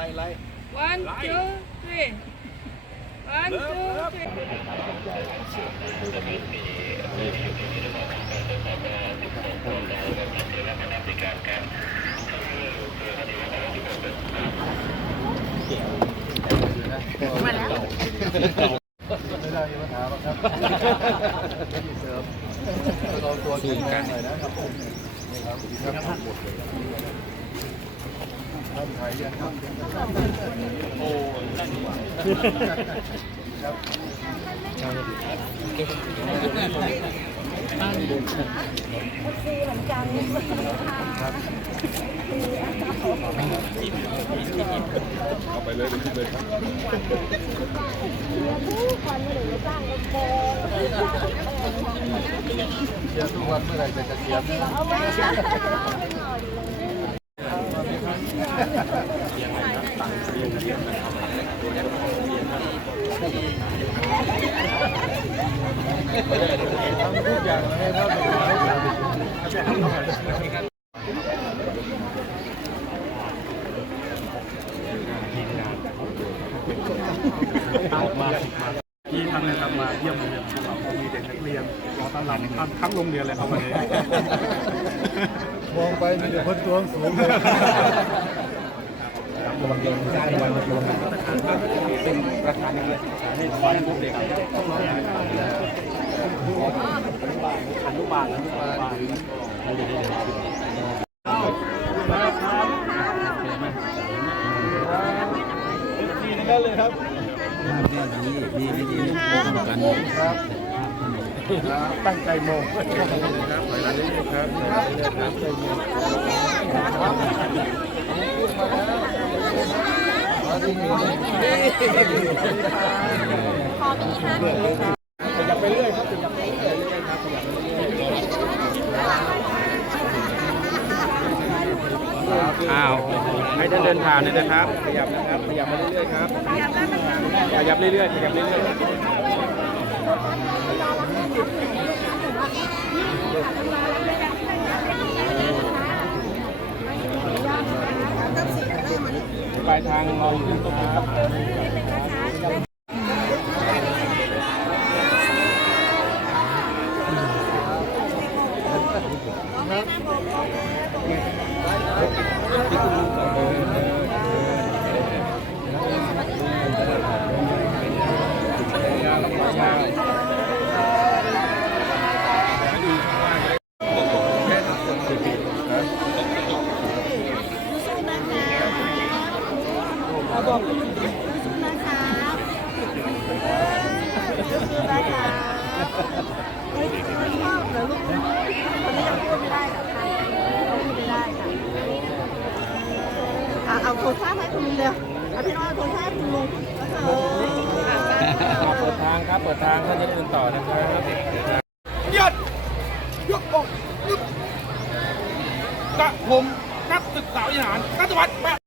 ล่ไล่ One, two, three. One, two, three. ไม่ได้มีปัญหาหรอกครับไม่มีเสริมเราตัวแข็งแรงหน่อยนะครับผมนี่ครับนี่ครับหมดเลย ท่านไทยยังครับโอ้ท่านหวานครับเอาไปเลยไปขึ้นเลยครับเชียร์ทุกวันเมื่อไหร่จะเกษียณนะทำ ทุกอย่างให้เท่าเดิมให้เท่าเดิมที่ท่านนะครับมาเยี่ยมโรงเรียนของเราก็มีเด็กนักเรียนรอต้อนรับทั้งทั้งโรงเรียนเลยครับวันนี้มองไปมีแต่คนตัวสูงเลย เป็นประธานนักเรียนให้ขอให้พวกเด็กต้องร้องเพลง อนุบาลอนุบาลอนุบาลครับตั้งใจมองครับหลายๆเรื่องครับตั้งใจมองครับพูดมาแล้วมาที่นี่ขยับไปเรื่อยครับขยับไปเรื่อยครับขยับไปเรื่อยอ้าว ให้ท่านเดินผ่านเลยนะครับ ขยับนะครับ ขยับมาเรื่อยๆครับ ขยับเรื่อยๆ ขยับเรื่อยๆปลายทางมองขึ้นตรงครับ อะเอาโทรศัพท์ให้คุณลุงเร็วเอาพี่น้องเอาโทรศัพท์ให้คุณลุงเออ เปิดทางครับ เปิดทางท่านจะเดินต่อนะครับยัดยกอกกระผมนักศึกษาวิหารนักจังหวัดแปะ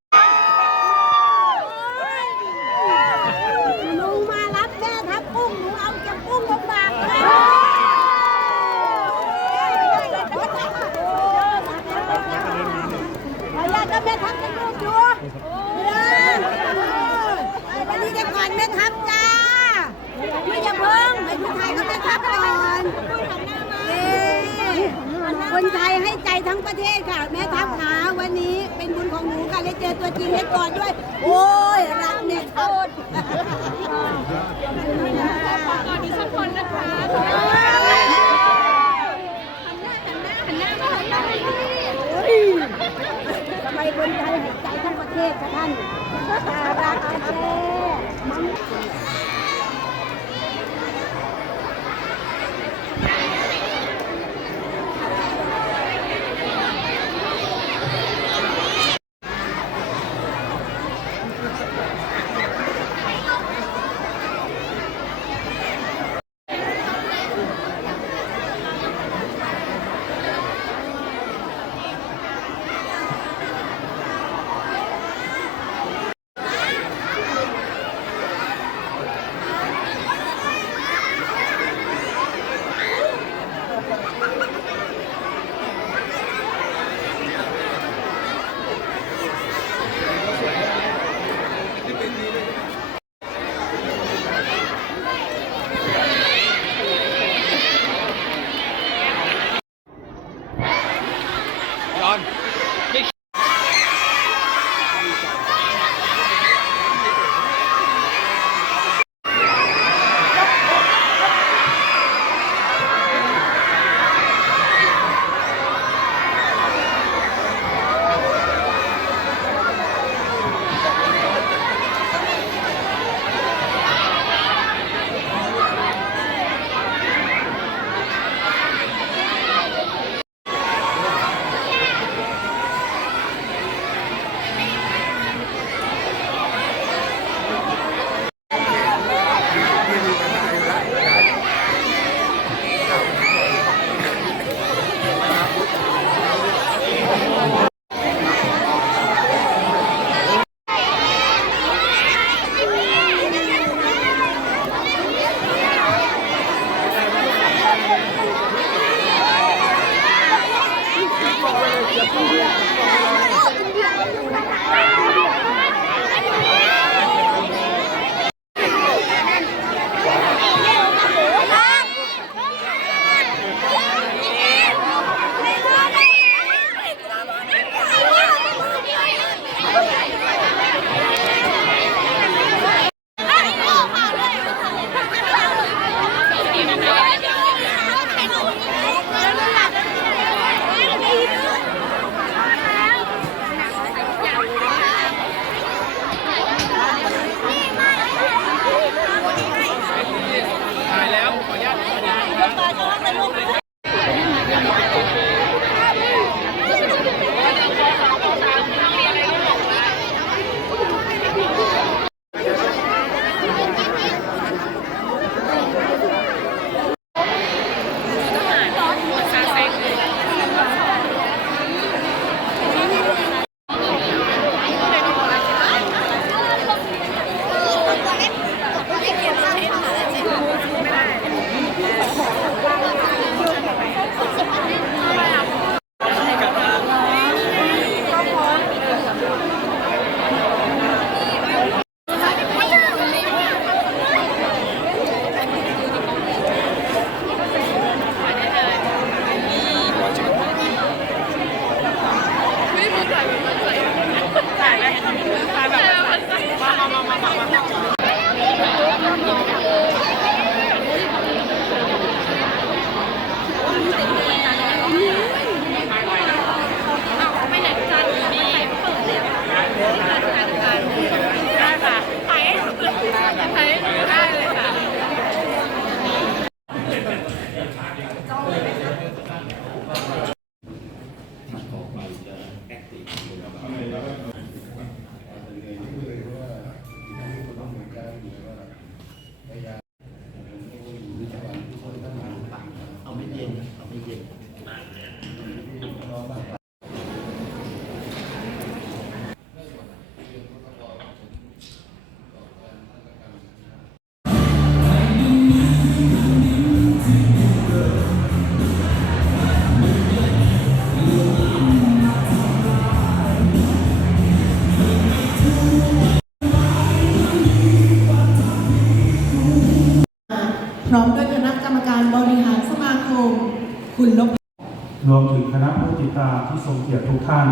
กียรติทุกท่าน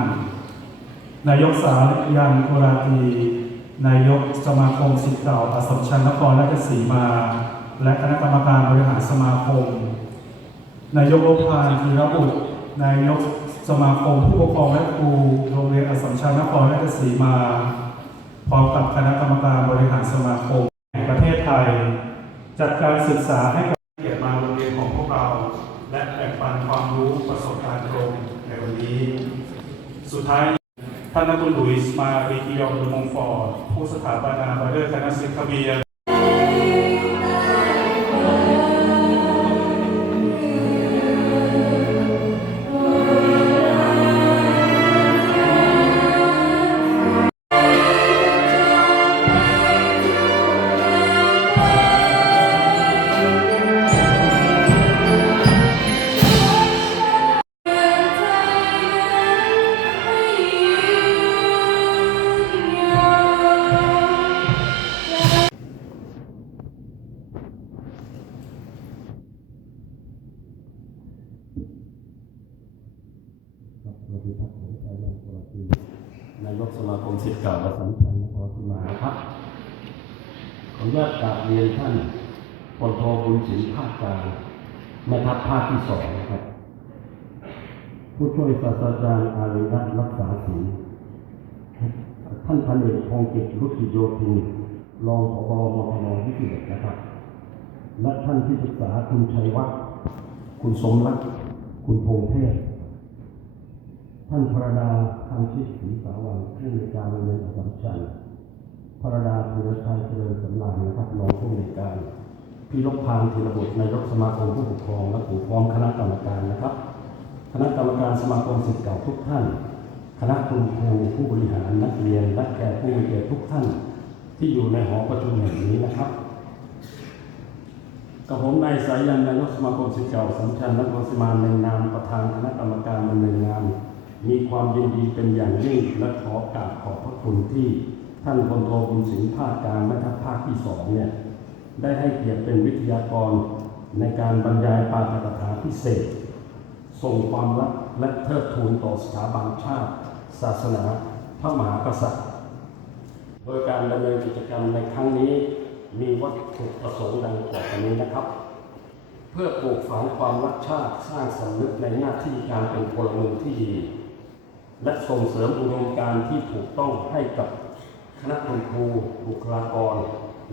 นายกสายันโคราตีนายกสมาคมสิทธิ์เก่าอสมชัญนครราชสีมา และคณะกรรมการบริหารสมาคม นายกโลพานธีรบุตร นายกสมาคมผู้ปกครองและครูโรงเรียนอสมชัญนครราชสีมา พร้อมกับคณะกรรมการบริหารสมาคมแห่งประเทศไทย จัดการศึกษาให้กับเกียรติมาโรงเรียนของพวกเรา และแบ่งปันความรู้ประสบการณ์ตรง วันนี้ สุดท้ายท่านนักบุญหลุยส์มารีกิยองดูมงฟอร์ดผู้สถาปนาบาเดอร์คณะสิทธเบีย พลโทบุญศรีภาคกลางแม่ทัพภาคที่สองนะครับ ผู้ช่วยศาสตราจารย์อารีรัตน์รักษาศรีท่านพันเอกพงศ์กิจรุกิโยธินรองผบมทนวิทยานะครับ และท่านที่ปรึกษาคุณชัยวัฒน์คุณสมรักคุณพงเทพท่านพระดาทางชิดศรีสาวังผู้ในการโรงเรียนอัสสัมชัญพระดาธีรชัยเจริญสำรานนะครับรองผู้ในการ พี่ลบพานธีรบุตรนายกสมาคมผู้ปกครองและผู้พร้อมคณะกรรมการนะครับ คณะกรรมการสมาคมศิษย์เก่าทุกท่าน คณะคุณครูผู้บริหารนักเรียนและแขกผู้มีเกียรติทุกท่าน ที่อยู่ในหอประชุมแห่งนี้นะครับกับผมนายสายันนายกสมาคมศิษย์เก่าสัมชัญนครสมาในนามประธานคณะกรรมการดำเนินงาน มีความยินดีเป็นอย่างยิ่งและขอกราบขอบพระคุณที่ท่านพลโทบุญสิงห์ภาคกลางแม่ทัพภาคที่สองเนี่ย ได้ให้เกียรติเป็นวิทยากรในการบรรยายปาฐกถาพิเศษ ส่งความรักและเทิดทูนต่อสถาบันชาติ ศาสนาพระมหากษัตริย์ โดยการดำเนินกิจกรรมในครั้งนี้มีวัตถุประสงค์ดังต่อไปนี้นะครับ เพื่อปลูกฝังความรักชาติสร้างสำนึกในหน้าที่การเป็นพลเมืองที่ดี และส่งเสริมอุดมการณ์ที่ถูกต้องให้กับคณะคุณครูบุคลากร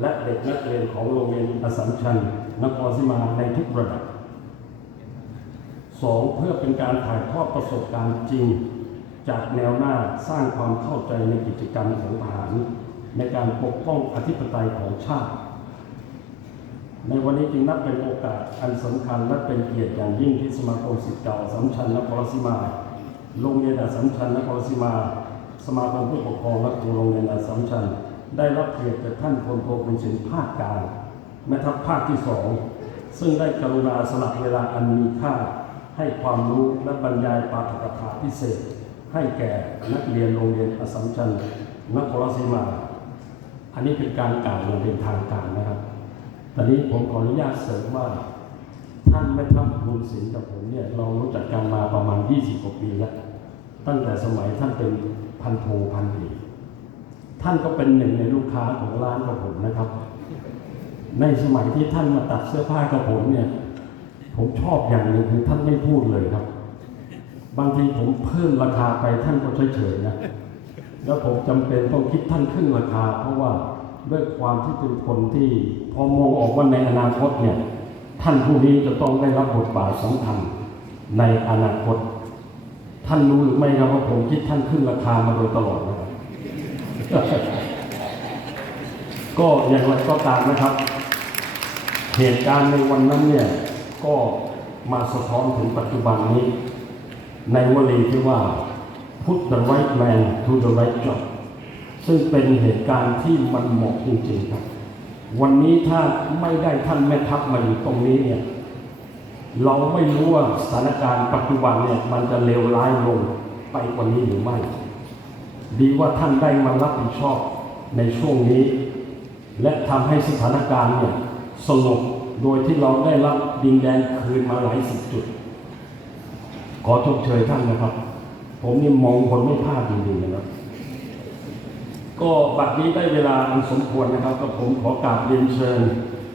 และเด็กนักเรียนของโรงเรียนอสสัมชัญนครศรีมาในทุกระดับสเพื่อเป็นการถ่ายทอดประสบการณ์จริง จากแนวหน้าสร้างความเข้าใจในกิจกรรมของทหาร ในการปกป้องอธิปไตยของชาติ ในวันนี้จึงนับเป็นโอกาสอันสำคัญและเป็นเกียรติอย่างยิ่งที่สมาคมศิษย์เก่าอัสสัมชัญนครศรีมาโรงเรียนอัสสัมชัญนครศรีมา สมาคมผู้ปกครองและครูโรงเรียนอัสสัมชัญ ได้รับเกียรติจากท่านพลโทบุญสินภาคกลางแม่ทัพภาคที่สองซึ่งได้กรุณาสละเวลาอันมีค่า ให้ความรู้และบรรยายปาฐกถาพิเศษ ให้แก่นักเรียนโรงเรียนอสสัมชัญนครศรีมา อันนี้เป็นการกล่าวอย่างเป็นทางการนะครับ ตอนนี้ผมขออนุญาตเสริมว่าท่านแม่ทัพบุญศิลป์กับผมเนี่ยเรารู้จักกันมาประมาณ 20 กว่าปีแล้ว ตั้งแต่สมัยท่านเป็นพันโทพันเอก ท่านก็เป็นหนึ่งในลูกค้าของร้านกับผมนะครับ ในสมัยที่ท่านมาตัดเสื้อผ้ากับผมเนี่ย ผมชอบอย่างหนึ่งคือท่านไม่พูดเลยครับ บางทีผมเพิ่มราคาไปท่านก็เฉยๆนะแล้วผมจำเป็นต้องคิดท่านขึ้นราคา เพราะว่าด้วยความที่เป็นคนที่พอมองออกว่าในอนาคตเนี่ย ท่านผู้นี้จะต้องได้รับบทบาทสำคัญในอนาคต ท่านรู้หรือไม่ครับว่าผมคิดท่านขึ้นราคามาโดยตลอดนะ ก็อย่างไรก็ตามนะครับ เหตุการณ์ในวันนั้นเนี่ย ก็มาสะท้อนถึงปัจจุบันนี้ ในวลีที่ว่า put the right man to the right job ซึ่งเป็นเหตุการณ์ที่มันเหมาะจริงๆครับ วันนี้ถ้าไม่ได้ท่านแม่ทัพมาอยู่ตรงนี้เนี่ยเราไม่รู้ว่าสถานการณ์ปัจจุบันเนี่ยมันจะเลวร้ายลงไปกว่านี้หรือไม่ ดีว่าท่านได้มารับผิดชอบในช่วงนี้ และทำให้สถานการณ์เนี่ยสงบโดยที่เราได้รับดินแดนคืนมาหลายสิบจุด ขอชมเชยท่านนะครับ ผมนี่มองคนไม่พลาดจริงๆนะครับ ก็บัดนี้ได้เวลาอันสมควรนะครับก็ผมขอกราบเรียนเชิญ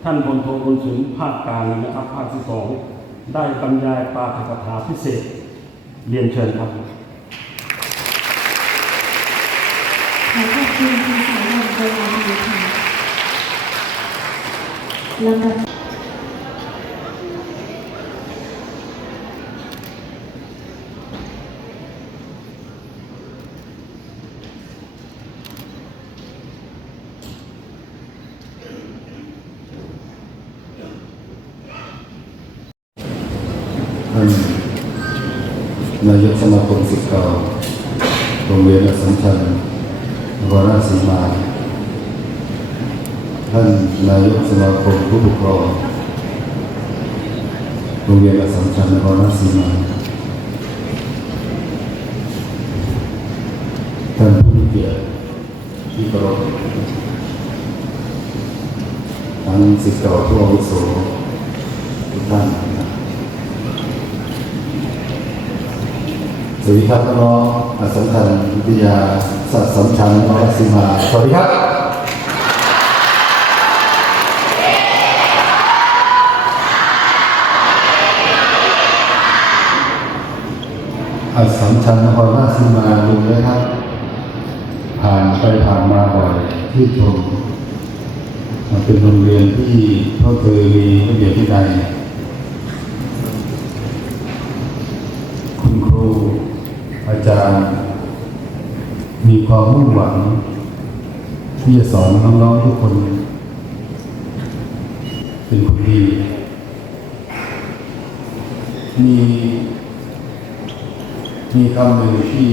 ท่านพลโทบุญสิงภาคกลางนะครับภาคที่สองได้บรรยายปาฐกถาพิเศษ เรียนเชิญครับ ขอขอบคุณคุณสายันโบราณค่ะลำดับนายกสมาคมศิษย์เก่าโรงเรียนอัสสัมชัญนครราชสีมา ท่า นายกสมาคมผู้ปกครองโรงเรียนอสัมชัญนครราชสีมาท่านผู้มีเกียรติที่เคารพทั้งศิษย์เก่าผู้อาวุโสทุกท่านสวัสดีครับน้องๆอัมชัญวิทยาสัตว์สำชัญน้องรัสิมาสวัสดีครับ อัศสำชัญนครราชสีมาลุงเลยครับ ผ่านไปผ่านมาบ่อยที่ชมมันเป็นโรงเรียนที่ก็คือมีระเบียบวินัยคุณครู อาจารย์ มีความมุ่งหวัง ที่จะสอนน้องๆทุกคน เป็นคนดีมี มีคำหนึ่งที่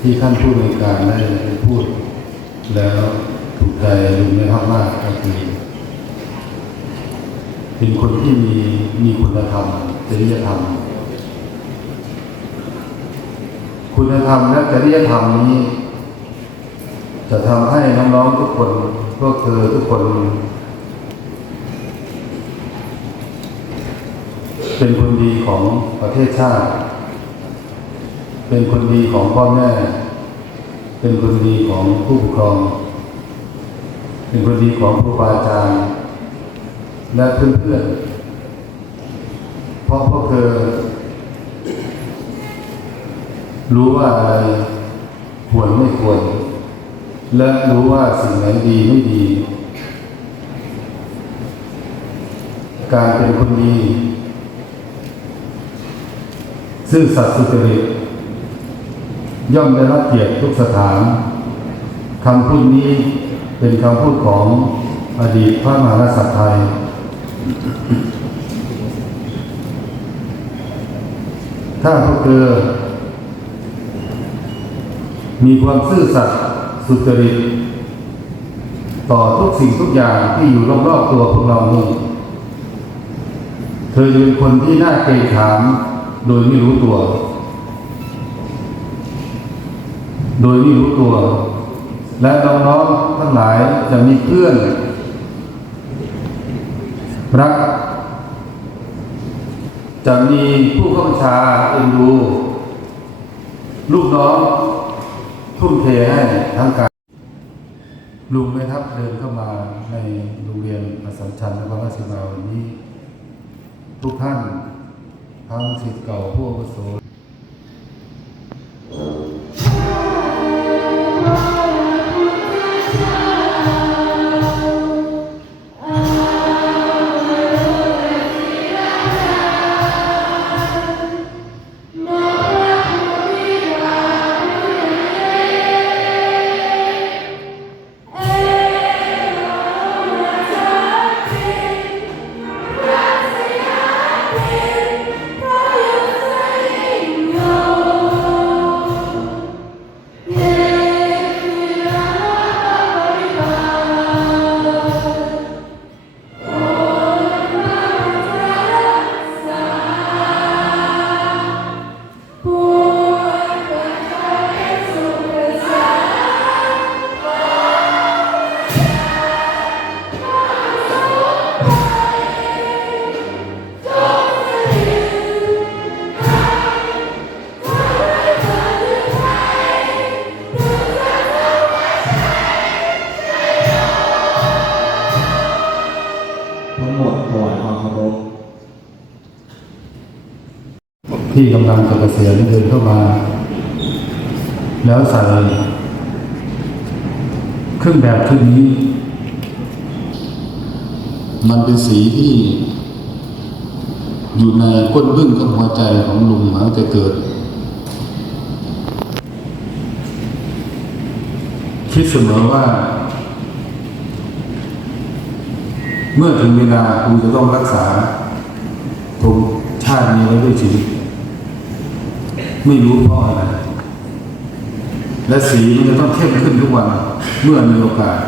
ที่ท่านผู้ในการได้พูด แล้วถูกใจลุงไม่มากมากก็คือเป็นคนที่มีมีคุณธรรมจริยธรรม คุณธรรมและจริยธรรมนี้ จะทำให้น้องๆทุกคนพวกเธอทุกคน เป็นคนดีของประเทศชาติ เป็นคนดีของพ่อแม่ เป็นคนดีของผู้ปกครอง เป็นคนดีของครูบาอาจารย์ และเพื่อนๆ เพราะพวกเธอ รู้ว่าอะไรควรไม่ควร และรู้ว่าสิ่งไหนดีไม่ดี การเป็นคนดีซื่อสัตย์สุจริต ย่อมได้รับเกียรติทุกสถานคำพูดนี้เป็นคำพูดของอดีตพระมหากษัตริย์ไทย ถ้าพวกเธอมีความซื่อสัตย์สุจริต ต่อทุกสิ่งทุกอย่างที่อยู่รอบๆตัวพวกเรานี่เธอจะเป็นคนที่น่าเกรงขามโดยไม่รู้ตัว โดยไม่รู้ตัว และน้องๆทั้งหลายจะมีเพื่อน รัก จะมีผู้เข้าชาเอ็นดู ลูกน้อง ทุ่มเทให้ทั้งการลุงแม่ทัพเดินเข้ามาในโรงเรียนอัสสัมชัญนครราชสีมาวันนี้ ทุกท่านทั้งศิษย์เก่าผู้อาวุโส เคารพที่กำลังจะเกษียณเดินเข้ามา แล้วใส่เครื่องแบบชุดนี้ มันเป็นสีที่ อยู่ในก้นบึ้งของหัวใจของลุงมาตั้งแต่เกิด คิดเสมอว่า เมื่อถึงเวลากูจะต้องรักษาธงชาตินี้ไว้ด้วยชีวิตไม่รู้เพราะอะไร และสีมันจะต้องเข้มขึ้นทุกวัน เมื่อมีโอกาส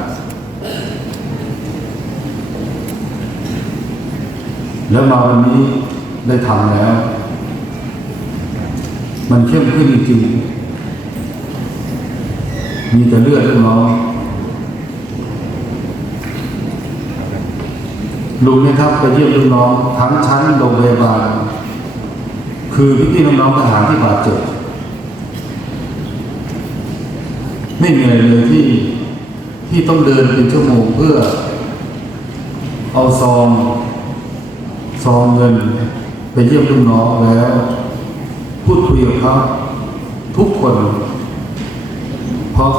แล้วมาวันนี้ได้ทำแล้ว มันเข้มขึ้นจริงมีแต่เลือดเรื่องน้อง ลุงนะครับไปเยี่ยมลูกน้องทั้งชั้นโรงพยาบาล คือพี่ๆน้องๆทหารที่บาดเจ็บไม่เหนื่อยเลยที่ที่ต้องเดินเป็นชั่วโมงเพื่อ เอาซองซองเงิน ไปเยี่ยมลูกน้องแล้ว พูดคุยกับเขาทุกคนเพราะ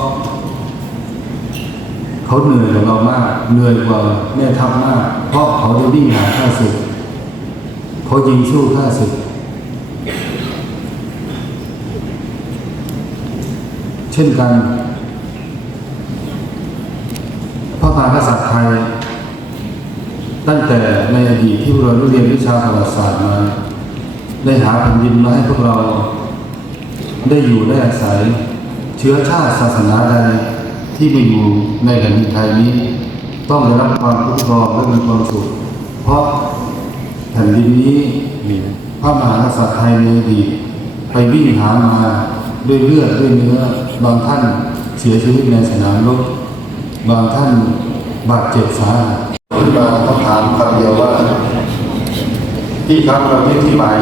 เขาเหนื่อยกว่าเรามากเหนื่อยกว่าแม่ทัพมาก เพราะเขาจะวิ่งหาข้าศึกเขายิงสู้ข้าศึก เช่นกัน พระมหากษัตริย์ไทย ตั้งแต่ในอดีตที่เราเรียนวิชาประวัติศาสตร์มา ได้หาแผ่นดินมาให้พวกเราได้อยู่ได้อาศัย เชื้อชาติศาสนาใด ที่มีอยู่ในแผ่นดินไทยนี้ ต้องได้รับความคุ้มครองและมีความสุข เพราะแผ่นดินนี้พระมหากษัตริย์ไทยในอดีตไปวิ่งหามาด้วยเลือดด้วยเนื้อ บางท่านเสียชีวิตในสนามรบบางท่านบาดเจ็บสาหัสขึ้นมาต้องถามคำเดียวว่า ที่ครับเราที่ที่หมาย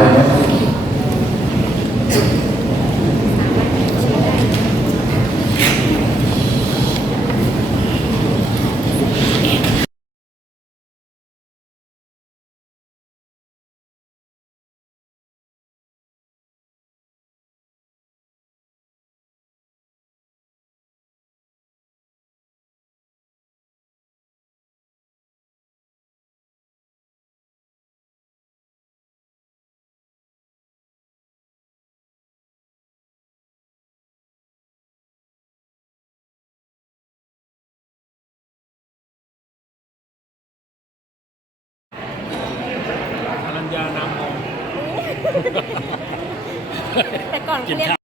ได้ไหมแต่ก่อนเขาเรียก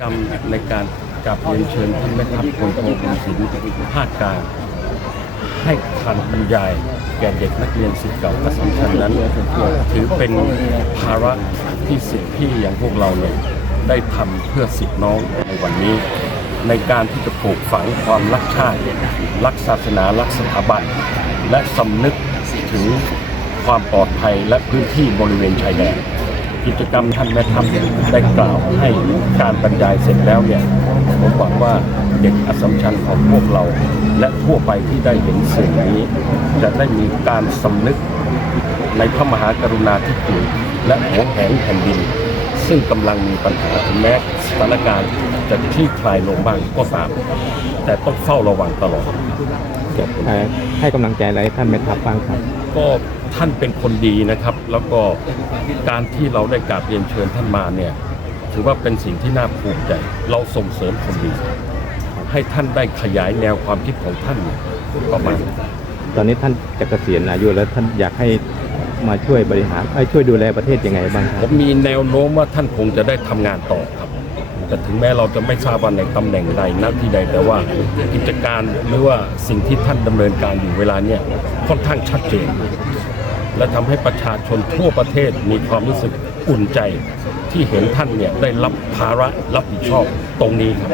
กรรมในการกลับเรียนเชิญท่านแม่ทัพพลโทบุญสินภาคกลางให้การบรรยายแก่เด็กนักเรียนสิทธิ์เก่าอัสสัมชัญนั้นถือเป็นภาระที่สิทธิพี่อย่างพวกเราเนี่ยได้ทำเพื่อสิทธิน้องในวันนี้ ในการที่จะปลูกฝังความรักชาติ รักศาสนา รักสถาบัน และสำนึกถึง ความปลอดภัยและพื้นที่บริเวณชายแดนกิจกรรมท่านแม่ทัพได้กล่าวให้การบรรยายเสร็จแล้วเนี่ยผมหวังว่าเด็กอสมชัญของพวกเรา และทั่วไปที่ได้เห็นสื่อนี้ จะได้มีการสำนึกในพระมหากรุณาธิคุณและหวงแหนแผ่นดิน ซึ่งกำลังมีปัญหาถึงแม้สถานการณ์จะคลี่คลายลงบ้างก็ตาม แต่ต้องเฝ้าระวังตลอด ให้กำลังใจอะไรท่านแม่ทัพบ้างครับ ก็ท่านเป็นคนดีนะครับ แล้วก็การที่เราได้กราบเรียนเชิญท่านมาเนี่ยถือว่าเป็นสิ่งที่น่าภูมิใจ เราส่งเสริมคนดี ให้ท่านได้ขยายแนวความคิดของท่านประมาณตอนนี้ท่านจะเกษียณอายุแล้วท่านอยากให้มาช่วยบริหารเอ้ยช่วยดูแลประเทศยังไงบ้างคผรับมมีแนวโน้มว่าท่านคงจะได้ทำงานต่อครับ แต่ถึงแม้เราจะไม่ทราบว่าในตำแหน่งใดหน้าที่ใด แต่ว่ากิจการหรือว่าสิ่งที่ท่านดำเนินการอยู่เวลาเนี่ยค่อนข้างชัดเจน และทำให้ประชาชนทั่วประเทศมีความรู้สึกอุ่นใจที่เห็นท่านเนี่ยได้รับภาระรับผิดชอบตรงนี้ครับ